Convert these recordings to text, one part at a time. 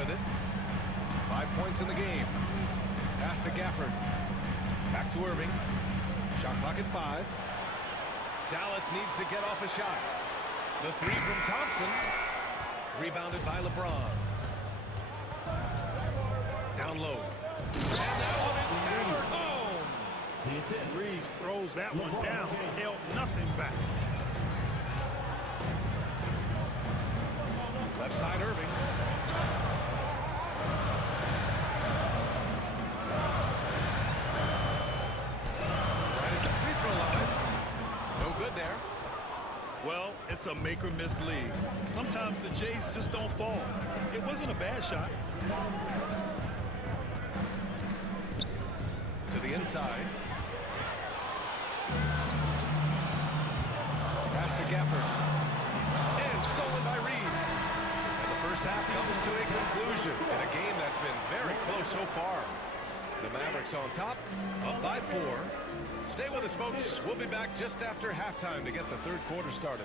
with it. 5 points in the game. Pass to Gafford. Back to Irving. Shot clock at 5. Dallas needs to get off a shot. The three from Thompson. Rebounded by LeBron. Down low. And that one is hammered home. Reeves throws that one down. Held nothing back. Left side, Irving. Right at the free throw line. No good there. Well, it's a make-or-miss league. Sometimes the Jays just don't fall. It wasn't a bad shot. To the inside. Pass to Gafford. And stolen by Reeves. And the first half comes to a conclusion in a game that's been very close so far. The Mavericks on top, up by 4. Stay with us, folks. We'll be back just after halftime to get the third quarter started.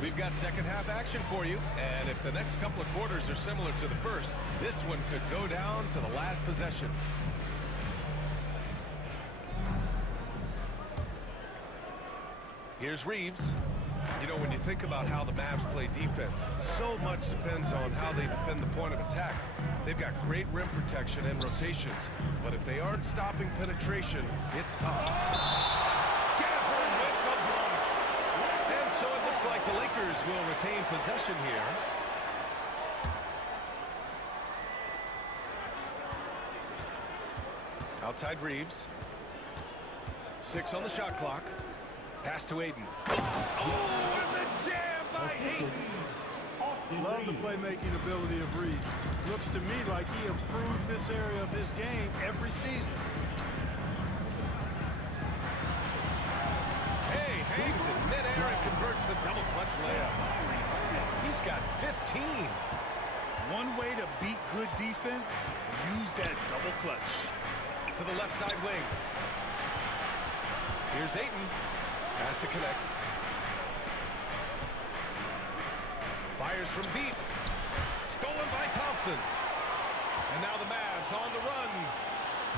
We've got second half action for you, and if the next couple of quarters are similar to the first, this one could go down to the last possession. Here's Reeves. You know, when you think about how the Mavs play defense, so much depends on how they defend the point of attack. They've got great rim protection and rotations, but if they aren't stopping penetration, it's tough. Gafford with the block. And so it looks like the Lakers will retain possession here. Outside Reeves. 6 on the shot clock. Pass to Ayton. Oh, and the jam by Ayton. Love the playmaking ability of Reeves. Looks to me like he improves this area of his game every season. Hey, hangs in midair and converts the double clutch layup. He's got 15. One way to beat good defense, use that double clutch. To the left side wing. Here's Ayton. Has to connect. Fires from deep. Stolen by Thompson. And now the Mavs on the run.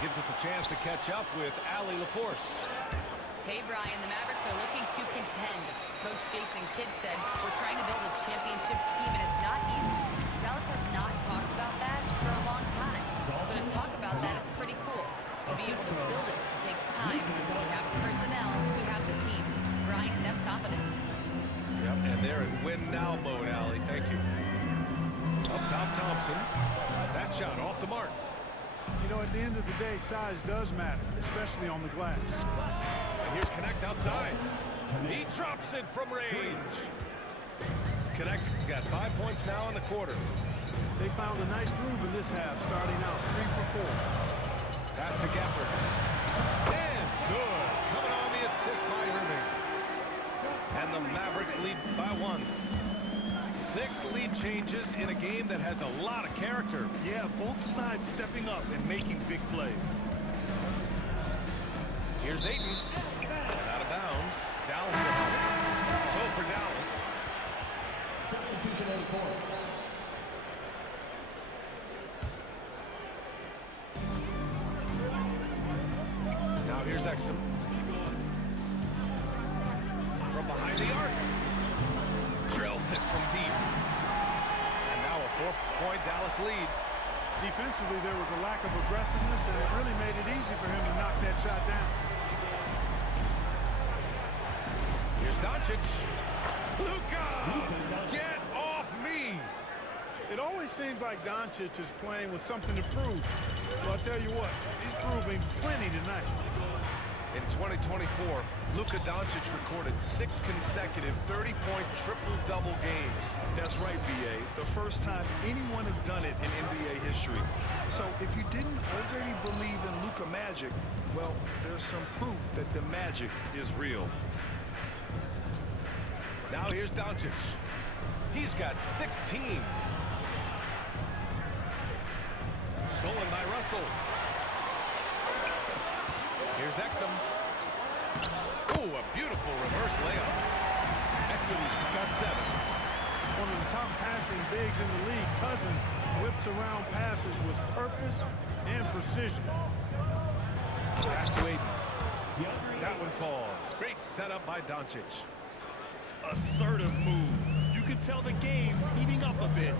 Gives us a chance to catch up with Allie LaForce. Hey, Brian, the Mavericks are looking to contend. Coach Jason Kidd said, we're trying to build a championship team, and it's not easy. Dallas has not talked about that for a long time. So to talk about that, it's pretty cool. To be able to build it takes time. We have the personnel, we have the team. Brian, that's confidence. Yep, and they're in win-now mode, Allie. Thank you. Up top, Thompson. That shot off the mark. You know, at the end of the day, size does matter, especially on the glass. And here's Connect outside. He drops it from range. Connect's got 5 points now in the quarter. They found a nice groove in this half, starting out 3 for 4. Pass to Gafford. And good. Coming on the assist by Irving. And the Mavericks lead by 1. 6 lead changes in a game that has a lot of character. Yeah, both sides stepping up and making big plays. Here's Ayton. And out of bounds. Dallas will have it. So for Dallas. Substitution on the court. Now here's Exum. From behind the arc. Drills it from deep. And now a 4-point Dallas lead. Defensively, there was a lack of aggressiveness, and it really made it easy for him to knock that shot down. Here's Doncic. Luka! Get off me! It always seems like Doncic is playing with something to prove. Well, I'll tell you what, he's proving plenty tonight. In 2024, Luka Doncic recorded 6 consecutive 30-point triple-double games. That's right, B.A. The first time anyone has done it in NBA history. So if you didn't already believe in Luka Magic, well, there's some proof that the magic is real. Now here's Doncic. He's got 16. Stolen Russell. Here's Exum. Oh, a beautiful reverse layup. Exum's got 7. One of the top passing bigs in the league, Cousin whips around passes with purpose and precision. Pass to Ayton. That one falls. Great setup by Doncic. Assertive move. You can tell the game's heating up a bit.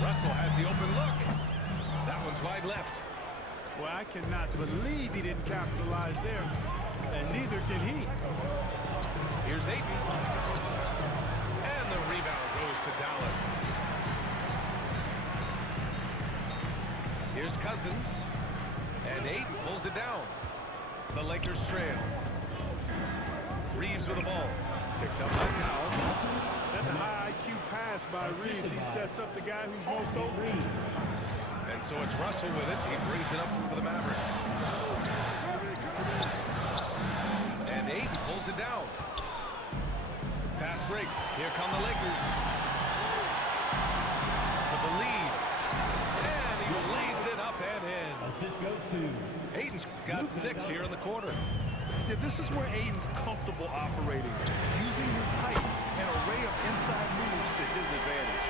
Russell has the open look. That one's wide left. Well, I cannot believe he didn't capitalize there, and neither can he. Here's Ayton. And the rebound goes to Dallas. Here's Cousins. And Ayton pulls it down. The Lakers trail. Reeves with the ball. Picked up by Powell. That's a high IQ pass by Reeves. He sets up the guy who's most open. And so it's Russell with it. He brings it up for the Mavericks. And Ayton pulls it down. Fast break. Here come the Lakers. For the lead. And he lays it up and in. Assist goes to Ayton's got 6 here in the quarter. Yeah, this is where Ayton's comfortable operating, using his height and array of inside moves to his advantage.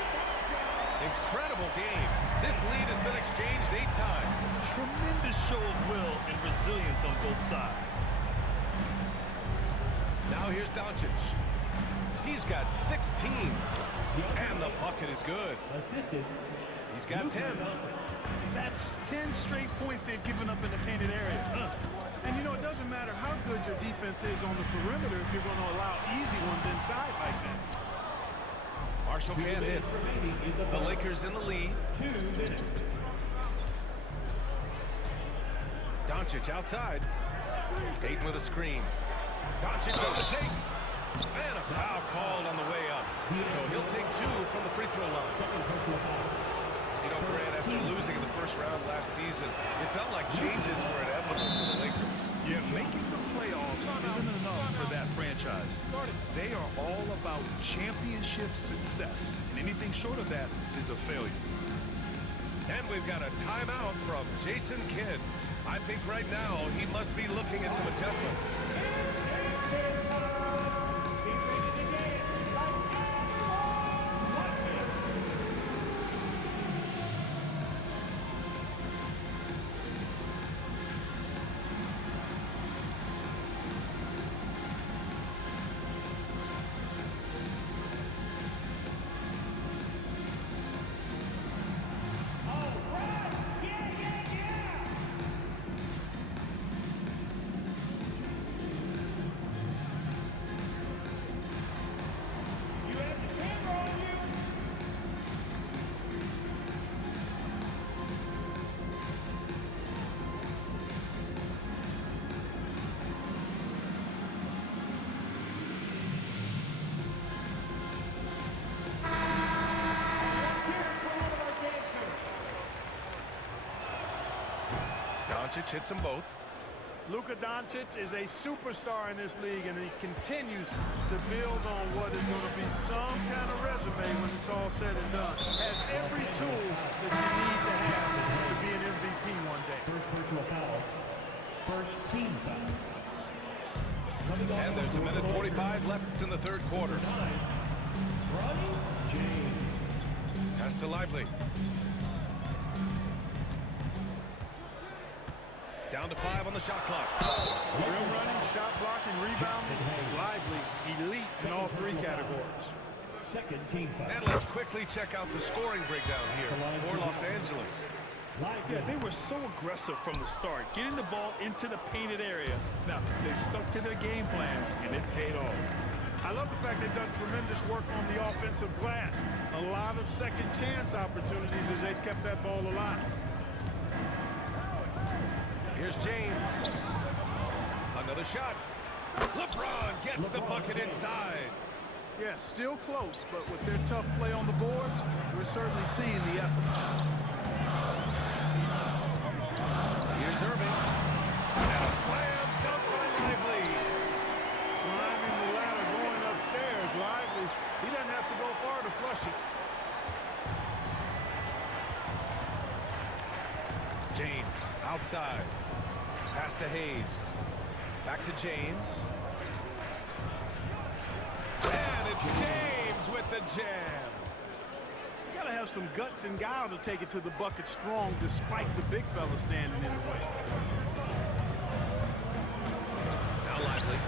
Incredible game. This lead has been exchanged 8 times. Tremendous show of will and resilience on both sides. Now here's Doncic. He's got 16. And the bucket is good. assisted. He's got 10. That's 10 straight points they've given up in the painted area. And you know, it doesn't matter how good your defense is on the perimeter if you're going to allow easy ones inside like that. Marshall can't hit. The Lakers in the lead. 2 minutes. Doncic outside. Ayton with a screen. Doncic on the take. And a foul called on the way up. So he'll take 2 from the free throw line. Second personal foul. You know, Grant, after losing in the first round last season, it felt like changes were inevitable for the Lakers. Yeah, making the playoffs isn't enough for that franchise. They are all about championship success, and anything short of that is a failure. And we've got a timeout from Jason Kidd. I think right now he must be looking at some adjustments. Doncic hits them both. Luka Doncic is a superstar in this league, and he continues to build on what is going to be some kind of resume when it's all said and done. Has every tool that you need to have to be an MVP one day. First personal foul. First team foul. And there's a minute 45 left in the third quarter. Bronny James. Pass to Lively. Down to 5 on the shot clock. Rim running, shot blocking, rebounding, Lively, elite in all 3 categories. Second team foul. And let's quickly check out the scoring breakdown here for Los Angeles. Yeah, they were so aggressive from the start, getting the ball into the painted area. Now, they stuck to their game plan, and it paid off. I love the fact they've done tremendous work on the offensive glass. A lot of second chance opportunities as they've kept that ball alive. Here's James. Another shot. LeBron gets the bucket inside. Yeah, still close, but with their tough play on the boards, we're certainly seeing the effort. Here's Irving. And a slam dunk by Lively. Climbing the ladder, going upstairs. Lively, he doesn't have to go far to flush it. Outside. Pass to Hayes. Back to James. And it's James with the jam. You gotta have some guts and guile to take it to the bucket strong despite the big fella standing in the way. Now Lively.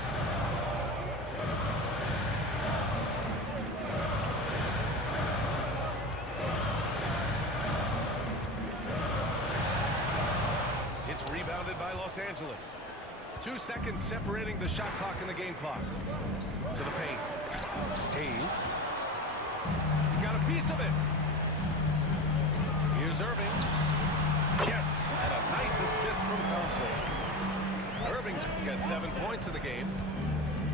It's rebounded by Los Angeles. 2 seconds separating the shot clock and the game clock. To the paint. Hayes. Got a piece of it. Here's Irving. Yes, and a nice assist from Thompson. Irving's got 7 points in the game.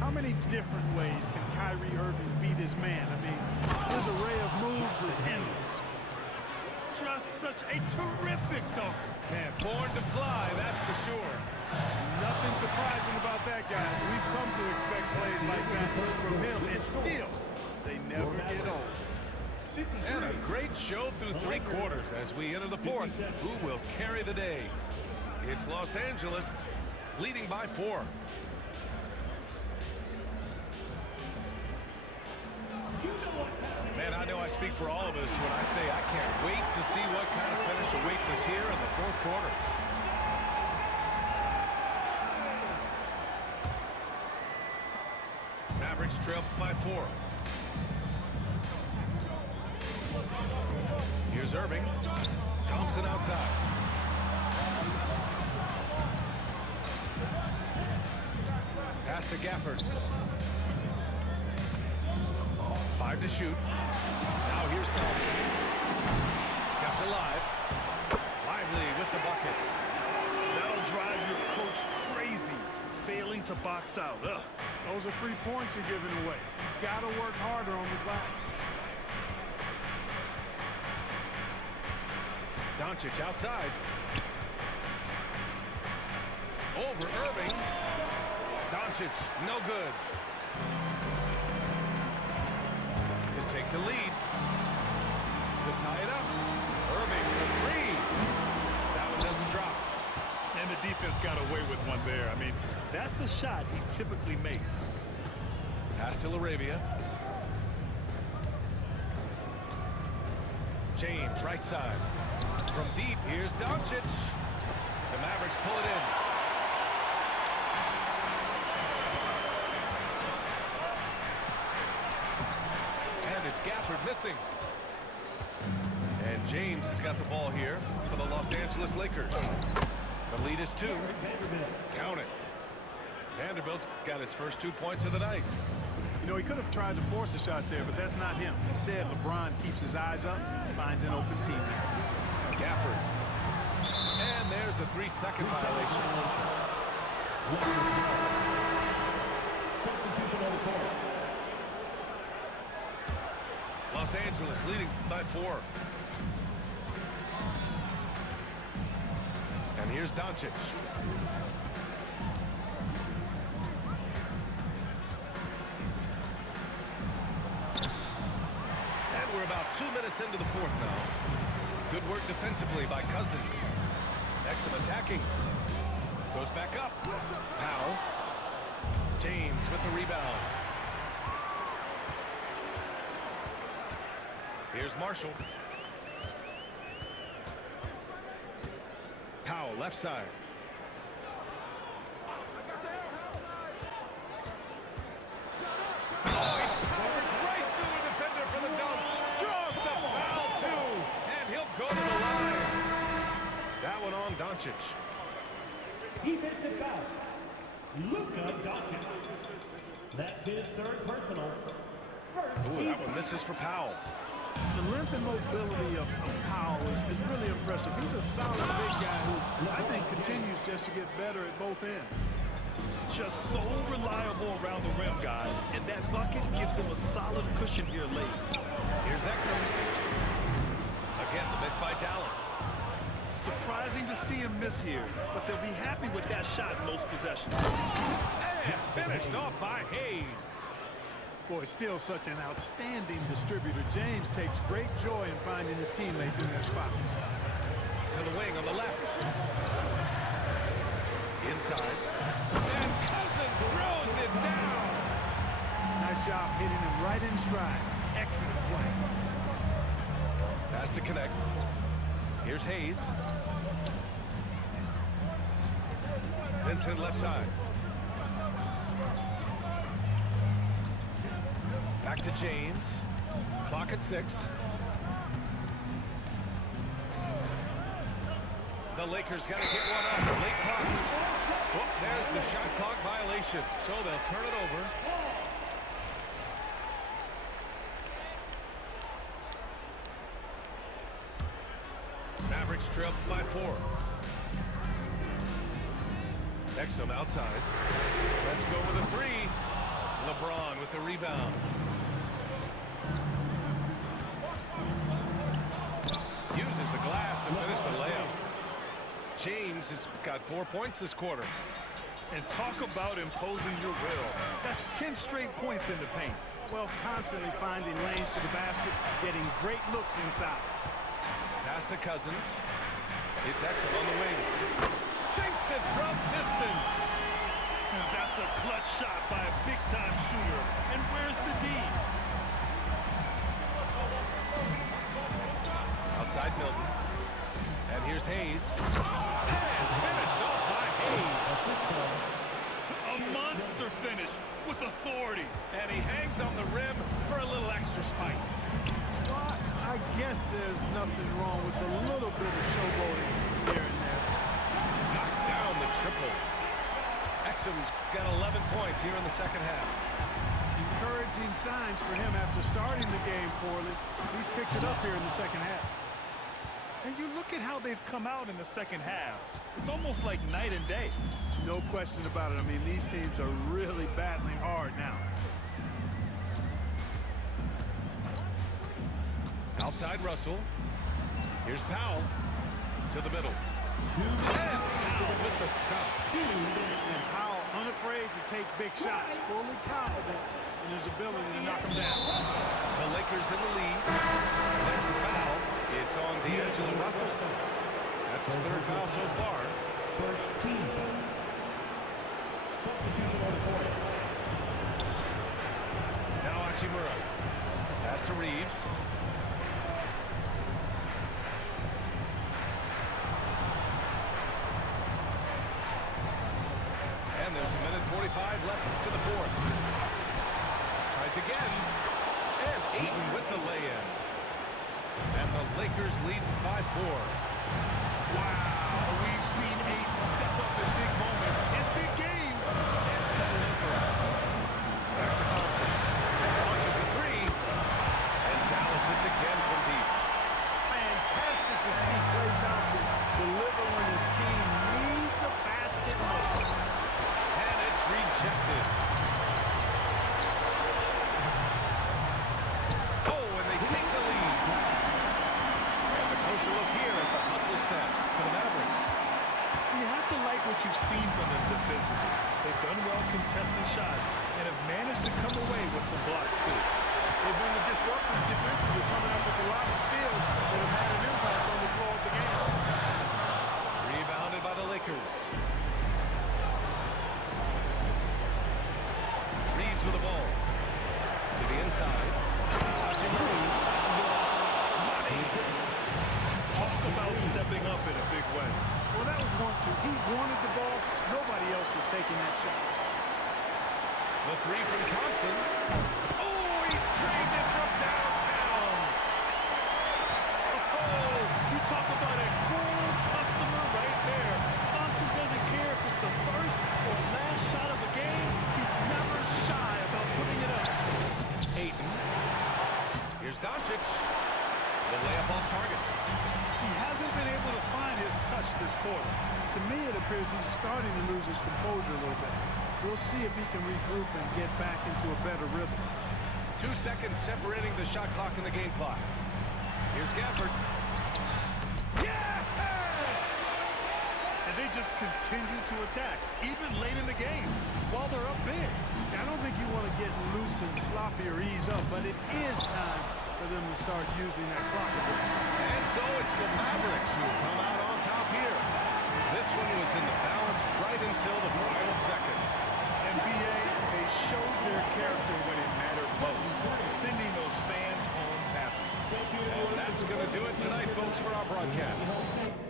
How many different ways can Kyrie Irving beat his man? I mean, his array of moves is endless. Just such a terrific dunker. Man, born to fly, that's for sure. Nothing surprising about that, guys. We've come to expect plays like that from him, and still, they never get old. And a great show through 3 quarters as we enter the 4th. Who will carry the day? It's Los Angeles leading by 4. Man, I know I speak for all of us when I say I can't wait to see what kind of finish awaits us here in the 4th quarter. Mavericks trail by 4. Here's Irving. Thompson outside. Pass to Gafford. 5 to shoot. Now here's Thompson. Kept alive. Lively with the bucket. That'll drive your coach crazy, failing to box out. Ugh. Those are free points you're giving away. Gotta work harder on the glass. Doncic outside. Over Irving. Doncic, no good. To take the lead. To tie it up. Irving for 3. That one doesn't drop. And the defense got away with one there. I mean, that's a shot he typically makes. Pass to LaRavia. James, right side. From deep, here's Doncic. The Mavericks pull it in. And it's Gafford missing. And James has got the ball here for the Los Angeles Lakers. The lead is 2. Count it. Vanderbilt's got his first 2 points of the night. You know, he could have tried to force a shot there, but that's not him. Instead, LeBron keeps his eyes up, finds an open teammate. Gafford. And there's a 3-second violation. Substitution on the court. Los Angeles leading by 4. And here's Doncic. And we're about 2 minutes into the 4th now. Good work defensively by Cousins. Excellent attacking. Goes back up. Powell. James with the rebound. Here's Marshall. Powell, left side. Oh, he powers right through the defender for the dunk. Draws the foul, too. And he'll go to the line. That one on Doncic. Defensive foul. Luka Doncic. That's his 3rd personal. Ooh, that one misses for Powell. The length and mobility of Powell is really impressive. He's a solid big guy who I think continues just to get better at both ends. Just so reliable around the rim, guys. And that bucket gives him a solid cushion here late. Here's Exum. Again, the miss by Dallas. Surprising to see him miss here, but they'll be happy with that shot in most possessions. And finished off by Hayes. Boy, still such an outstanding distributor. James takes great joy in finding his teammates in their spots. To the wing on the left. Inside. And Cousins throws it down. Nice job hitting him right in stride. Excellent play. Pass to connect. Here's Hayes. Vincent left side. Back to James. Clock at 6. The Lakers got to get one up. Late clock. Whoop, there's the shot clock violation. So they'll turn it over. Mavericks trail by 4. Exum outside. Let's go with a 3. LeBron with the rebound. Uses the glass to finish the layup. James has got 4 points this quarter. And talk about imposing your will. That's 10 straight points in the paint. Well, constantly finding lanes to the basket, getting great looks inside. Pass to Cousins. It's Exum on the wing. Sinks it from distance. And that's a clutch shot by a big-time shooter. And where's the D? Outside Milton. And here's Hayes. And finished off by Hayes. A monster finish with authority. And he hangs on the rim for a little extra spice. Well, I guess there's nothing wrong with a little bit of showboating here and there. Knocks down the triple. Exum's got 11 points here in the second half. Encouraging signs for him after starting the game poorly. He's picked it up here in the second half. And you look at how they've come out in the second half. It's almost like night and day. No question about it. I mean, these teams are really battling hard now. Outside Russell. Here's Powell to the middle. And Powell with the stuff. And Powell unafraid to take big shots, fully confident in his ability to knock them down. The Lakers in the lead. There's the foul. It's on D'Angelo Russell. That's his 3rd foul so far. First team foul. Substitution on the court. Now Hachimura. Pass to Reeves. And there's a minute 45 left to the 4th. Tries again. And Ayton with the lay-in. And the Lakers lead by 4. Wow, we've seen Ayton step up in big moments, in big games, and deliver. Back to Thompson. Launches a 3. And Dallas hits again from deep. Fantastic to see Klay Thompson deliver when his team needs a basket most. And it's rejected. Oh, and they take the lead. And the closer look here at the hustle stats for the Mavericks. You have to like what you've seen from them defensively. They've done well contesting shots and have managed to come away with some blocks, too. They've been the disruptors defensively, coming up with a lot of steals that have had an impact on the floor of the game. Rebounded by the Lakers. Reeves with the ball. To the inside. Hachimura. Money. Talk about stepping up in a big way. Well, that was 1-2. He wanted the ball. Nobody else was taking that shot. The 3 from Thompson. Oh, he drained it from downtown. Oh, you talk about a cool customer right there. Thompson doesn't care if it's the first or last shot of the game. He's never shy about putting it up. Ayton. Here's Doncic. The layup off target. He hasn't been able to find his touch this quarter. To me, it appears he's starting to lose his composure a little bit. We'll see if he can regroup and get back into a better rhythm. 2 seconds separating the shot clock and the game clock. Here's Gafford. Yes! And they just continue to attack, even late in the game, while they're up big. I don't think you want to get loose and sloppy or ease up, but it is time for them to start using that clock a bit. And so it's the Mavericks who come out on going to do it tonight, folks, for our broadcast.